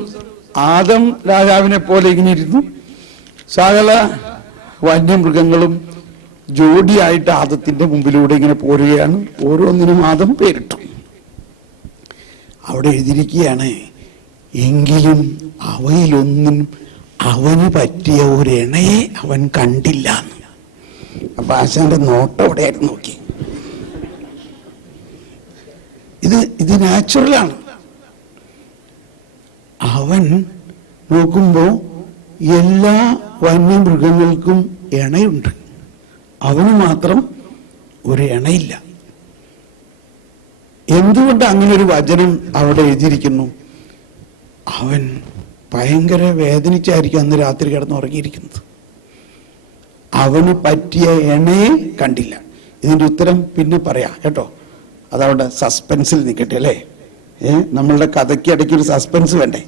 ആദം രാജാവിനെ പോലെ ഇങ്ങനെ ഇരുന്നു. സകല വന്യമൃഗങ്ങളും ജോഡിയായിട്ട് ആദത്തിന്റെ മുമ്പിലൂടെ ഇങ്ങനെ പോരുകയാണ്. ഓരോന്നിനും ആദം പേരിട്ടു. അവിടെ എഴുതിയിരിക്കുകയാണ്, എങ്കിലും അവയിലൊന്നും അവന് പറ്റിയ ഒരു ഇണയെ അവൻ കണ്ടില്ല. അപ്പൊ ആശാന്റെ നോട്ടം എവിടെയായിരുന്നു നോക്കി. ഇത് നാച്ചുറലാണ്. അവൻ നോക്കുമ്പോ എല്ലാ വന്യമൃഗങ്ങൾക്കും ഇണയുണ്ട്, അവന് മാത്രം ഒരു ഇണയില്ല. എന്തുകൊണ്ട് അങ്ങനെ ഒരു വചനം അവിടെ എഴുതിയിരിക്കുന്നു? അവൻ ഭയങ്കര വേദനിച്ചായിരിക്കും അന്ന് രാത്രി കിടന്നുറങ്ങിയിരിക്കുന്നത്. അവന് പറ്റിയ ഇണയെ കണ്ടില്ല. ഇതിന്റെ ഉത്തരം പിന്നെ പറയാം കേട്ടോ, അതവിടെ സസ്പെൻസിൽ നിൽക്കട്ടെ അല്ലേ. നമ്മളുടെ കഥയ്ക്ക് ഇടയ്ക്ക് ഒരു സസ്പെൻസ് വേണ്ടേ?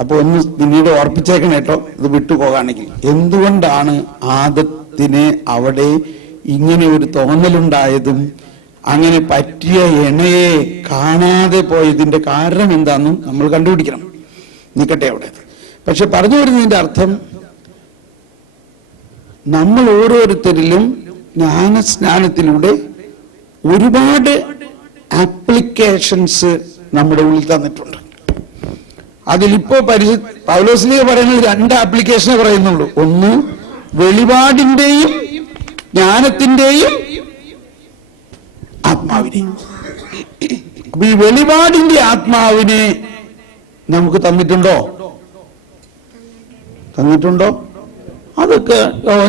അപ്പൊ ഒന്ന് പിന്നീട് ഓർപ്പിച്ചേക്കണം കേട്ടോ, ഇത് വിട്ടുപോകാണെങ്കിൽ. എന്തുകൊണ്ടാണ് ആദത്തിന് അവിടെ ഇങ്ങനെ ഒരു തോന്നലുണ്ടായതും അങ്ങനെ പറ്റിയ ഇണയെ കാണാതെ പോയതിന്റെ കാരണം എന്താണെന്നും നമ്മൾ കണ്ടുപിടിക്കണം. നിൽക്കട്ടെ അവിടെ. പക്ഷെ പറഞ്ഞു വരുന്നതിന്റെ അർത്ഥം, നമ്മൾ ഓരോരുത്തരിലും ജ്ഞാനസ്നാനത്തിലൂടെ ഒരുപാട് ആപ്ലിക്കേഷൻസ് നമ്മുടെ ഉള്ളിൽ തന്നിട്ടുണ്ട്. അതിലിപ്പോ പൗലോസ്ലീഹ പറയുന്നത് 2 ആപ്ലിക്കേഷനെ പറയുന്നുള്ളൂ. ഒന്ന് വെളിപാടിന്റെയും ജ്ഞാനത്തിന്റെയും ആത്മാവിനെയും. അപ്പൊ ഈ വെളിപാടിന്റെ ആത്മാവിനെ നമുക്ക് തന്നിട്ടുണ്ടോ? അതൊക്കെ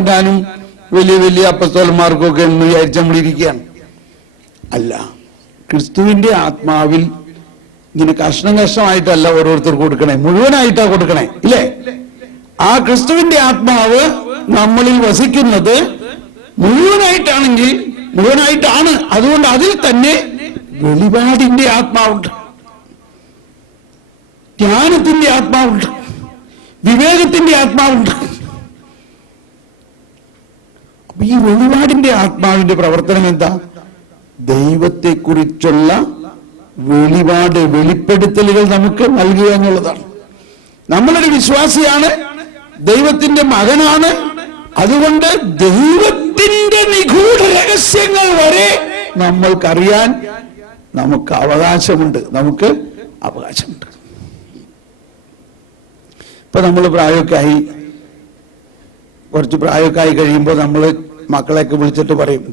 ഞാനും വലിയ അപ്പസ്തോലന്മാർക്കൊക്കെ എന്ന് വിചാരിച്ച് നമ്മളിരിക്കുകയാണ്. അല്ല, ക്രിസ്തുവിന്റെ ആത്മാവിൽ ഇങ്ങനെ കഷ്ണമായിട്ടല്ല ഓരോരുത്തർക്ക് കൊടുക്കണേ, മുഴുവനായിട്ടാ കൊടുക്കണേ, ഇല്ലേ? ആ ക്രിസ്തുവിന്റെ ആത്മാവ് നമ്മളിൽ വസിക്കുന്നത് മുഴുവനായിട്ടാണ്. അതുകൊണ്ട് അതിൽ തന്നെ വെളിപാടിന്റെ ആത്മാവുണ്ട്. ജ്ഞാനത്തിന്റെ ആത്മാവുണ്ട്, വിവേകത്തിന്റെ ആത്മാവുണ്ട്. അപ്പൊ ഈ വെളിപാടിന്റെ ആത്മാവിന്റെ പ്രവർത്തനം എന്താ? ദൈവത്തെക്കുറിച്ചുള്ള വെളിപാട്, വെളിപ്പെടുത്തലുകൾ നമുക്ക് നൽകുക എന്നുള്ളതാണ്. നമ്മളൊരു വിശ്വാസിയാണ്, ദൈവത്തിന്റെ മകനാണ്. അതുകൊണ്ട് ദൈവത്തിന്റെ നിഗൂഢ രഹസ്യങ്ങൾ വരെ നമ്മൾക്കറിയാൻ നമുക്ക് അവകാശമുണ്ട്. ഇപ്പൊ നമ്മൾ കുറച്ച് പ്രായമൊക്കെ ആയി കഴിയുമ്പോൾ നമ്മൾ മക്കളെയൊക്കെ വിളിച്ചിട്ട് പറയും,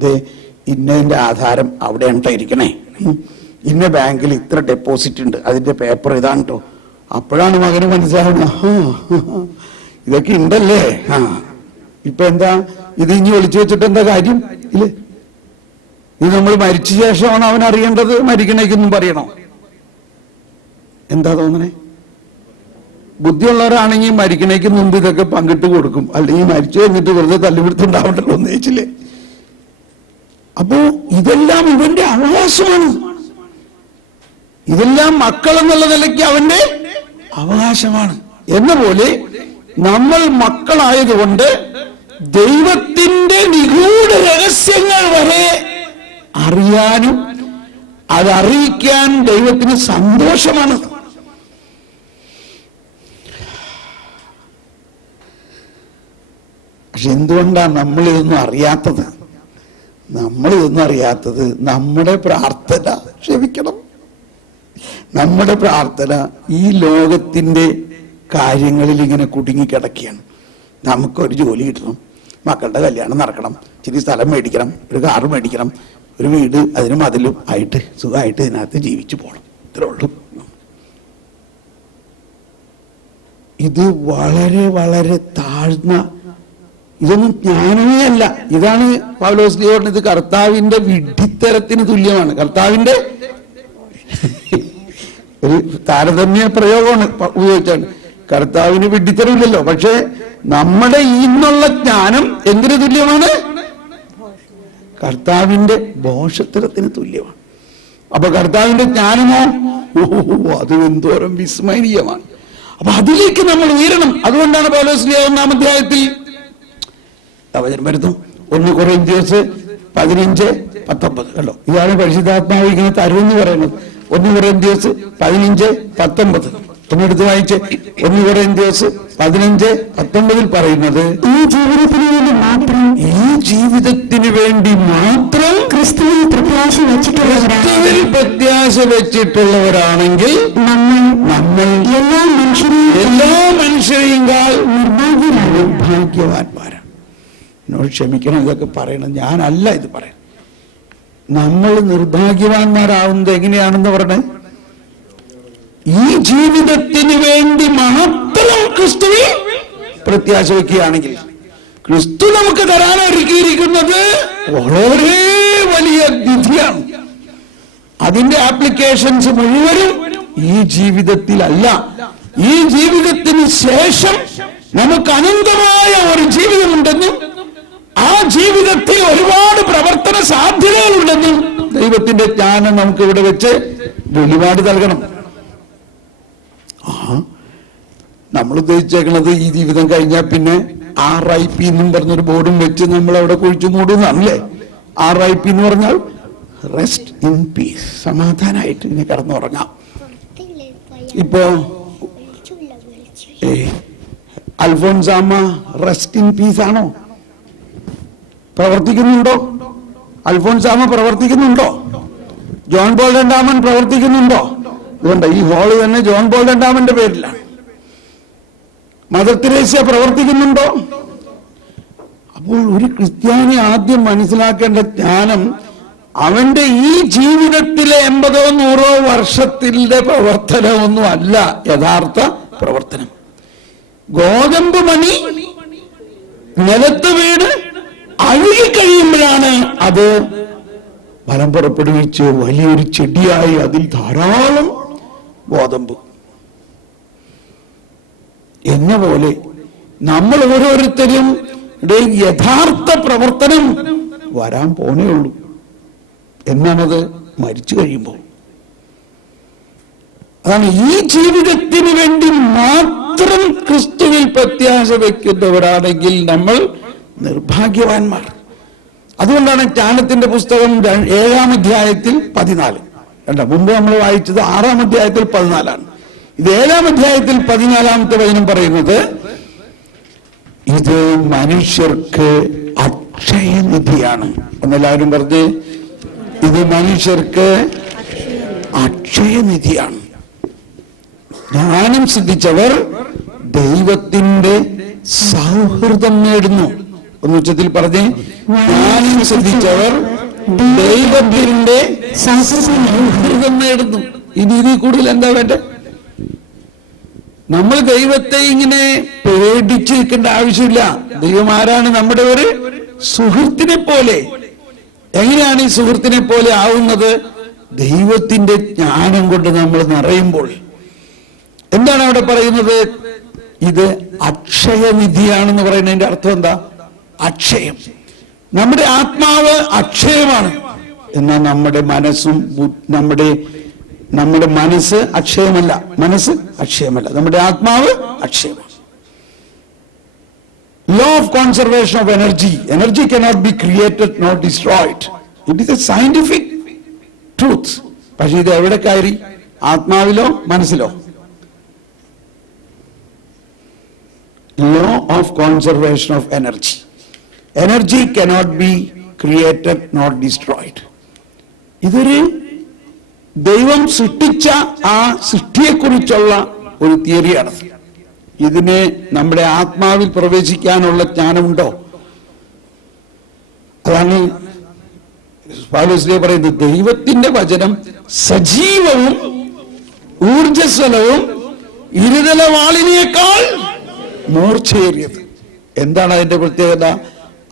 ഇന്നതിന്റെ ആധാരം അവിടെ ഉണ്ടോ ഇരിക്കണേ, ഇന്ന ബാങ്കിൽ ഇത്ര ഡെപ്പോസിറ്റ് ഉണ്ട്, അതിന്റെ പേപ്പർ ഇതാണ് കേട്ടോ. അപ്പോഴാണ് മകന് മനസ്സിലാവുന്നത്, ഇതൊക്കെ ഉണ്ടല്ലേ. ഇപ്പൊ എന്താ ഇത് ഇനി ഒളിച്ചു വെച്ചിട്ട് എന്താ കാര്യം? ഇല്ലേ, ഇത് നമ്മൾ മരിച്ച ശേഷമാണ് അവൻ അറിയേണ്ടത്, മരിക്കണേക്കൊന്നും പറയണോ? എന്താ തോന്നണേ? ബുദ്ധിയുള്ളവരാണെങ്കിൽ മരിക്കണേക്ക് മുമ്പ് ഇതൊക്കെ പങ്കിട്ട് കൊടുക്കും, അല്ലെങ്കിൽ മരിച്ചു കഴിഞ്ഞിട്ട് വെറുതെ തല്ലുപിടുത്തുണ്ടാവണ്ടല്ലോ എന്ന് വെച്ചില്ലേ. അപ്പോ ഇതെല്ലാം ഇവന്റെ അവകാശമാണ്. ഇതെല്ലാം മക്കൾ എന്നുള്ള നിലയ്ക്ക് അവന്റെ അവകാശമാണ്. എന്ന പോലെ നമ്മൾ മക്കളായതുകൊണ്ട് ദൈവത്തിന്റെ നിഗൂഢ രഹസ്യങ്ങൾ വരെ അറിയാനും അതറിയിക്കാൻ ദൈവത്തിന് സന്തോഷമാണ്. പക്ഷെ എന്തുകൊണ്ടാണ് നമ്മളിതൊന്നും അറിയാത്തത്? നമ്മുടെ പ്രാർത്ഥന, ക്ഷമിക്കണം, നമ്മുടെ പ്രാർത്ഥന ഈ ലോകത്തിന്റെ കാര്യങ്ങളിൽ ഇങ്ങനെ കുടുങ്ങിക്കിടക്കുകയാണ്. നമുക്കൊരു ജോലി കിട്ടണം, മക്കളുടെ കല്യാണം നടക്കണം, ഇച്ചിരി സ്ഥലം മേടിക്കണം, ഒരു കാറ് മേടിക്കണം, ഒരു വീട് അതിന് മതിലും ആയിട്ട് സുഖമായിട്ട് ഇതിനകത്ത് ജീവിച്ചു പോകണം, ഇത്രേ ഉള്ളൂ. ഇത് വളരെ വളരെ താഴ്ന്ന, ഇതൊന്നും ജ്ഞാനമേ അല്ല. ഇതാണ് പൗലോസ് ലീഹ പറഞ്ഞത്, കർത്താവിന്റെ വിഡ്ഢിത്തരത്തിന് തുല്യമാണ്. കർത്താവിന്റെ ഒരു താരതമ്യ പ്രയോഗമാണ് ഉപയോഗിച്ചാണ്. കർത്താവിന് വിഡ്ഢിത്തരമില്ലല്ലോ, പക്ഷെ നമ്മുടെ ഇന്നുള്ള ജ്ഞാനം എന്തിനു തുല്യമാണ്? കർത്താവിന്റെ ഭോഷത്തരത്തിന് തുല്യമാണ്. അപ്പൊ കർത്താവിന്റെ ജ്ഞാനമോ, അത് എന്തോരം വിസ്മരണീയമാണ്. അപ്പൊ അതിലേക്ക് നമ്മൾ ഉയരണം. അതുകൊണ്ടാണ് പൗലോസ് ലീഹ 1-ാം അധ്യായത്തിൽ വചനം വരുന്നു, 1 കൊരിന്ത്യർ 15:19 കണ്ടോ. ഇതാണ് പരിശുദ്ധാത്മാവ് ഇങ്ങനെ തരുമെന്ന് പറയുന്നത്. 1 കൊരിന്ത്യർ 15:19 ഒന്നെടുത്ത് വായിച്ച്. 1 കൊരിന്ത്യർ 15:19 പറയുന്നത്, ഈ ജീവിതത്തിന് വേണ്ടി മാത്രം ക്രിസ്തുവിൽ പ്രത്യാശ വെച്ചിട്ടുള്ളവരാണെങ്കിൽ നമ്മൾ എല്ലാ മനുഷ്യരെയും നിർഭാഗ്യവാന്മാരാണ്. എന്നോട് ക്ഷമിക്കണം ഇതൊക്കെ പറയണം, ഞാനല്ല ഇത് പറയാൻ. നമ്മൾ നിർഭാഗ്യവാന്മാരാവുന്നത് എങ്ങനെയാണെന്ന് പറഞ്ഞ്, ഈ ജീവിതത്തിന് വേണ്ടി മാത്രം ക്രിസ്തുവിൽ പ്രത്യാശ വയ്ക്കുകയാണെങ്കിൽ, ക്രിസ്തു നമുക്ക് തരാൻ ഒരുക്കിയിരിക്കുന്നത് വളരെ വലിയ നിധിയാണ്. അതിന്റെ ആപ്ലിക്കേഷൻസ് മുഴുവനും ഈ ജീവിതത്തിലല്ല. ഈ ജീവിതത്തിന് ശേഷം നമുക്ക് അനന്തമായ ഒരു ജീവിതമുണ്ടെന്നും ആ ജീവിതത്തിൽ ഒരുപാട് പ്രവർത്തന സാധ്യതകളുണ്ടെന്നും ദൈവത്തിന്റെ ജ്ഞാനം നമുക്ക് ഇവിടെ വെച്ച് വെളിപാട് നൽകണം. നമ്മൾ ഉദ്ദേശിച്ചേക്കുന്നത് ഈ ജീവിതം കഴിഞ്ഞാൽ പിന്നെ RIP എന്നും പറഞ്ഞൊരു ബോർഡും വെച്ച് നമ്മൾ അവിടെ കുഴിച്ചു മൂടുന്നല്ലേ. RIP എന്ന് പറഞ്ഞാൽ റെസ്റ്റ് ഇൻ പീസ്, സമാധാനമായിട്ട് ഇനി കിടന്നുറങ്ങാം. ഇപ്പോ അൽഫോൻസാമ്മ റെസ്റ്റ് ഇൻ പീസ് ആണോ? പ്രവർത്തിക്കുന്നുണ്ടോ? അൽഫോൻസാമ്മ പ്രവർത്തിക്കുന്നുണ്ടോ? ജോൺ പോൾ രണ്ടാമൻ പ്രവർത്തിക്കുന്നുണ്ടോ? ഇതുകൊണ്ട് ഈ ഹോള് തന്നെ ജോൺ പോൾ രണ്ടാമന്റെ പേരിലാണ്. മദർ തെരേസ്യ പ്രവർത്തിക്കുന്നുണ്ടോ? അപ്പോൾ ഒരു ക്രിസ്ത്യാനി ആദ്യം മനസ്സിലാക്കേണ്ട ജ്ഞാനം അവന്റെ ഈ ജീവിതത്തിലെ 80-100 വർഷത്തിന്റെ പ്രവർത്തനമൊന്നും അല്ല യഥാർത്ഥ പ്രവർത്തനം. ഗോതമ്പ് മണി നിലത്ത് വീണ് അഴുകിക്കഴിയുമ്പോഴാണ് അത് ഫലം പുറപ്പെടുവിച്ച് വലിയൊരു ചെടിയായി അതിൽ ധാരാളം ഗോതമ്പ്. എന്ന പോലെ നമ്മൾ ഓരോരുത്തരും യഥാർത്ഥ പ്രവർത്തനം വരാൻ പോണേ ഉള്ളൂ. എന്നാണത്? മരിച്ചു കഴിയുമ്പോൾ. അതാണ് ഈ ജീവിതത്തിന് വേണ്ടി മാത്രം ക്രിസ്തുവിൽ പ്രത്യാശ വയ്ക്കുന്നവരാണെങ്കിൽ നമ്മൾ നിർഭാഗ്യവാന്മാർ. അതുകൊണ്ടാണ് ജ്ഞാനത്തിന്റെ പുസ്തകം 7-ാം അധ്യായത്തിൽ 14 കണ്ട, മുമ്പ് നമ്മൾ വായിച്ചത് 6-ാം അധ്യായത്തിൽ 14 ഇത് 7-ാം അധ്യായത്തിൽ 14-ാമത്തെ വചനം പറയുന്നത്, ഇത് മനുഷ്യർക്ക് അക്ഷയനിധിയാണ്. എന്നെല്ലാവരും പറഞ്ഞ്, ഇത് മനുഷ്യർക്ക് അക്ഷയനിധിയാണ്. ജ്ഞാനം സിദ്ധിച്ചവർ ദൈവത്തിന്റെ സൗഹൃദം നേടുന്നു. ഒന്ന് ഉച്ചത്തിൽ പറഞ്ഞ്, ജ്ഞാനം സിദ്ധിച്ചവർ ദൈവത്തിന്റെ സൗഹൃദം നേടുന്നു. ഇനി ഇതിൽ കൂടുതൽ എന്താ വേണ്ടത്? നമ്മൾ ദൈവത്തെ ഇങ്ങനെ പേടിച്ച് നിൽക്കേണ്ട ആവശ്യമില്ല. ദൈവം ആരാണ്? നമ്മുടെ ഒരു സുഹൃത്തിനെ പോലെ. എങ്ങനെയാണ് ഈ സുഹൃത്തിനെ പോലെ ആവുന്നത്? ദൈവത്തിന്റെ ജ്ഞാനം കൊണ്ട് നമ്മൾ നിറയുമ്പോൾ. എന്താണ് അവിടെ പറയുന്നത്? ഇത് അക്ഷയനിധിയാണെന്ന് പറയുന്നതിന്റെ അർത്ഥം എന്താ? അക്ഷയം. നമ്മുടെ ആത്മാവ് അക്ഷയമാണ്. എന്നാൽ നമ്മുടെ മനസ്സും നമ്മുടെ മനസ്സ് അക്ഷയമല്ല. മനസ്സ് അക്ഷയമല്ല, നമ്മുടെ ആത്മാവ് അക്ഷയമാണ്. Law of conservation of energy. Energy cannot be created nor destroyed. It is a scientific truth. പക്ഷേ ഇത് എവിടെ കയറി? ആത്മാവിലോ മനസ്സിലോ? Law of conservation of energy. Energy cannot be created nor destroyed. ഇതൊരു ദൈവം സൃഷ്ടിച്ച ആ സൃഷ്ടിയെക്കുറിച്ചുള്ള ഒരു തിയറിയാണ്. ഇതിന് നമ്മുടെ ആത്മാവിൽ പ്രവേശിക്കാനുള്ള ജ്ഞാനമുണ്ടോ? അതാണ് പൗലോസ് പറയുന്നത്, ദൈവത്തിന്റെ വചനം സജീവവും ഊർജസ്വലവും ഇരുതല വാളിനേക്കാൾ മൂർച്ചയേറിയത്. എന്താണ് അതിന്റെ പ്രത്യേകത?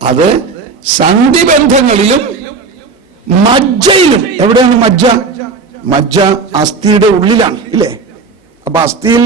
അത് സന്ധിബന്ധങ്ങളിലും മജ്ജയിലും. എവിടെയാണ് മജ്ജ? മജ്ജ അസ്ഥിയുടെ ഉള്ളിലാണ്, ഇല്ലേ? അപ്പൊ അസ്ഥിയിൽ